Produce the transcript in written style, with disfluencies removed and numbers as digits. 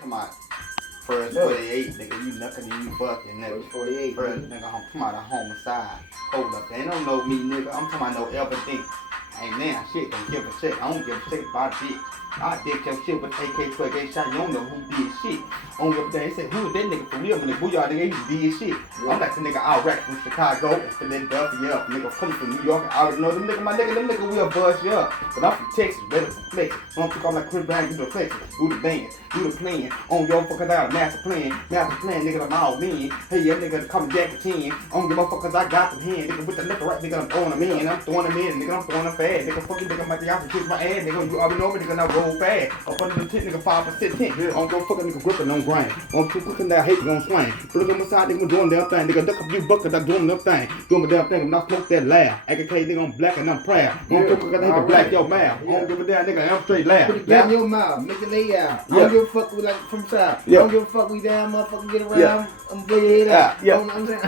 Come on. First 48, nigga, you knuckin' and you fucking, nigga. First 48, First, nigga, I'm talking about a homicide. Hold up, they don't know me, nigga. I'm talking about no everything. Ain't now shit, don't give a shit. I don't give a shit about shit. I did your shit with AK-12 gate shot. You don't know who did shit. I don't give a damn. They say, who is that nigga for real? When the booyah nigga, he did shit. I'm like the nigga Iraq from Chicago and Philadelphia. Nigga coming from New York. I already know them nigga, my nigga, them nigga will buzz you up. But I'm from Texas, better from Flex. I don't think I'm like Chris Brown, you the Flex. Do the dance, do the plan. On your fuckers out, master plan, nigga, I'm all in. Hey, yeah, nigga, come Jack 10. I don't give a fuck cause I got them hand. Nigga, with the liquor right, nigga, I'm throwing them in. I'm throwing them in, nigga, I'm throwing them fast. Nigga, fuck you, nigga, my y'all can kiss my ass, nigga. You already know me, nigga, now roll fast. Up under the tent, nigga, 5% tent. I don't give a fuck, nigga, gripping on grind. On two cooking that hate gon' swing. Look at my side, nigga, doing damn thing. Nigga, duck up you bucket, I'm doing them thing. Doing my damn thing, I'm not smoke that laugh. AKK, nigga, I'm black and I'm proud. I don't give a fuck, nigga, black your mouth. I don't give a damn, nigga, I'm straight laugh. Put it down your mouth, make it lay out. I don't give a fuck we like from south. I don't give a fuck we down, motherfucker, get around. I'm blow your head out. Yeah. I'm saying.